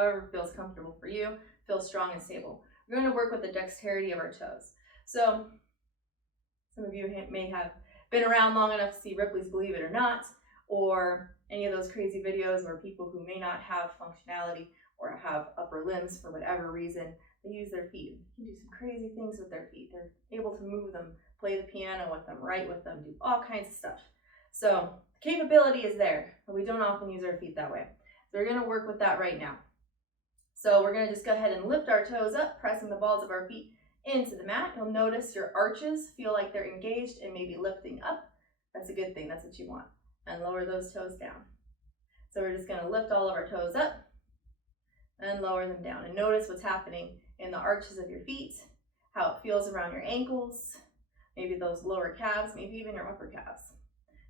however feels comfortable for you, feels strong and stable. We're going to work with the dexterity of our toes. So some of you may have been around long enough to see Ripley's Believe It or Not, or any of those crazy videos where people who may not have functionality or have upper limbs for whatever reason, they use their feet. They can do some crazy things with their feet. They're able to move them, play the piano with them, write with them, do all kinds of stuff. So the capability is there, but we don't often use our feet that way. So we're going to work with that right now. So we're going to just go ahead and lift our toes up, pressing the balls of our feet into the mat. You'll notice your arches feel like they're engaged and maybe lifting up. That's a good thing. That's what you want. And lower those toes down. So we're just going to lift all of our toes up and lower them down. And notice what's happening in the arches of your feet, how it feels around your ankles, maybe those lower calves, maybe even your upper calves.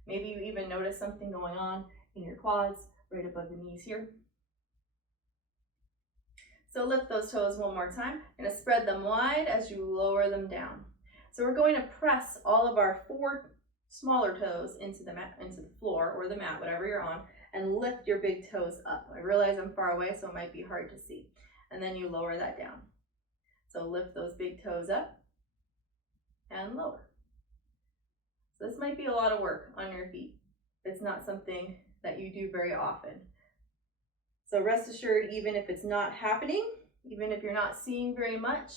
Maybe you even notice something going on in your quads, right above the knees here. So lift those toes one more time. You're going to spread them wide as you lower them down. So we're going to press all of our 4 smaller toes into the mat, into the floor or the mat, whatever you're on, and lift your big toes up. I realize I'm far away, so it might be hard to see. And then you lower that down. So lift those big toes up and lower. So this might be a lot of work on your feet. It's not something that you do very often. So rest assured, even if it's not happening, even if you're not seeing very much,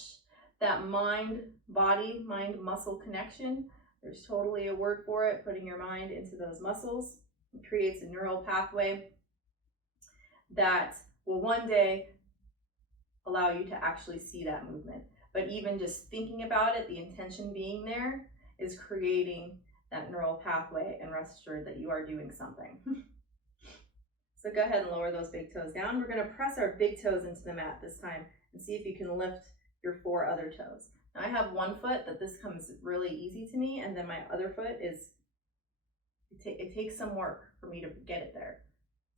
that mind-body, mind-muscle connection, there's totally a word for it, putting your mind into those muscles. It creates a neural pathway that will one day allow you to actually see that movement. But even just thinking about it, the intention being there is creating that neural pathway, and rest assured that you are doing something. So go ahead and lower those big toes down. We're going to press our big toes into the mat this time and see if you can lift your 4 other toes. Now I have one foot that this comes really easy to me, and then my other foot is, it takes some work for me to get it there.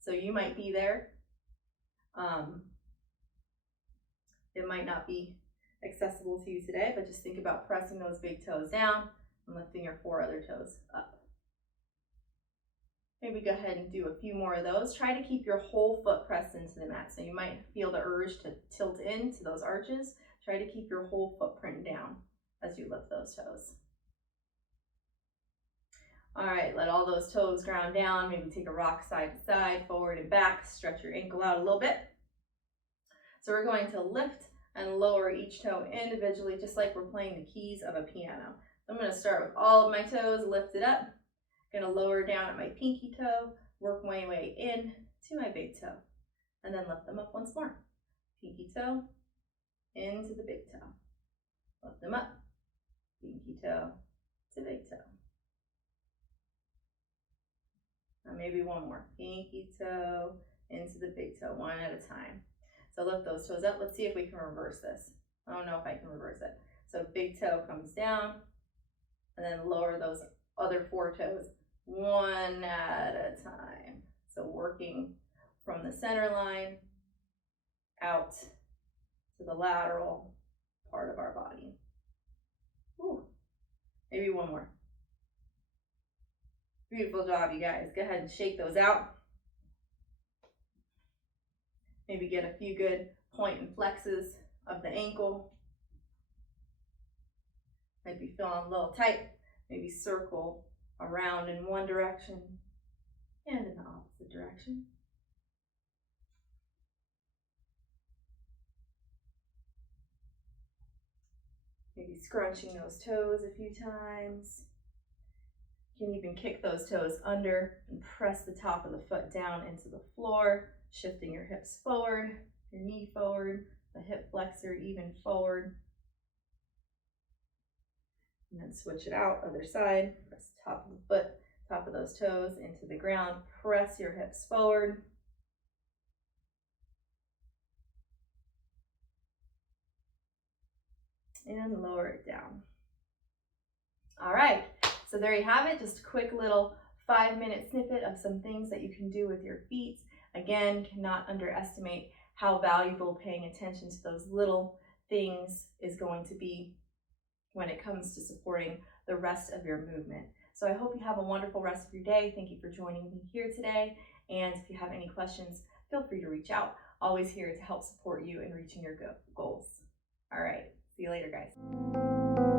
So you might be there. It might not be accessible to you today, but just think about pressing those big toes down and lifting your 4 other toes up. Maybe go ahead and do a few more of those. Try to keep your whole foot pressed into the mat. So you might feel the urge to tilt into those arches. Try to keep your whole footprint down as you lift those toes. All right, let all those toes ground down. Maybe take a rock side to side, forward and back. Stretch your ankle out a little bit. So we're going to lift and lower each toe individually, just like we're playing the keys of a piano. I'm going to start with all of my toes lifted up. I'm going to lower down at my pinky toe, work my way in to my big toe, and then lift them up once more. Pinky toe into the big toe. Lift them up. Pinky toe to big toe. And maybe one more. Pinky toe into the big toe, one at a time. So lift those toes up. Let's see if we can reverse this. I don't know if I can reverse it. So big toe comes down, and then lower those other 4 toes one at a time. So working from the center line out to the lateral part of our body. Ooh, maybe one more. Beautiful job, you guys. Go ahead and shake those out. Maybe get a few good point and flexes of the ankle. Might be feeling a little tight. Maybe circle around in one direction and in the opposite direction. Maybe scrunching those toes a few times. You can even kick those toes under and press the top of the foot down into the floor, shifting your hips forward, your knee forward, the hip flexor even forward. And then switch it out, other side. Press the top of the foot, top of those toes into the ground. Press your hips forward. And lower it down. All right, so there you have it. Just a quick little 5-minute snippet of some things that you can do with your feet. Again, cannot underestimate how valuable paying attention to those little things is going to be when it comes to supporting the rest of your movement. So I hope you have a wonderful rest of your day. Thank you for joining me here today. And if you have any questions, feel free to reach out. always here to help support you in reaching your goals. All right, see you later, guys.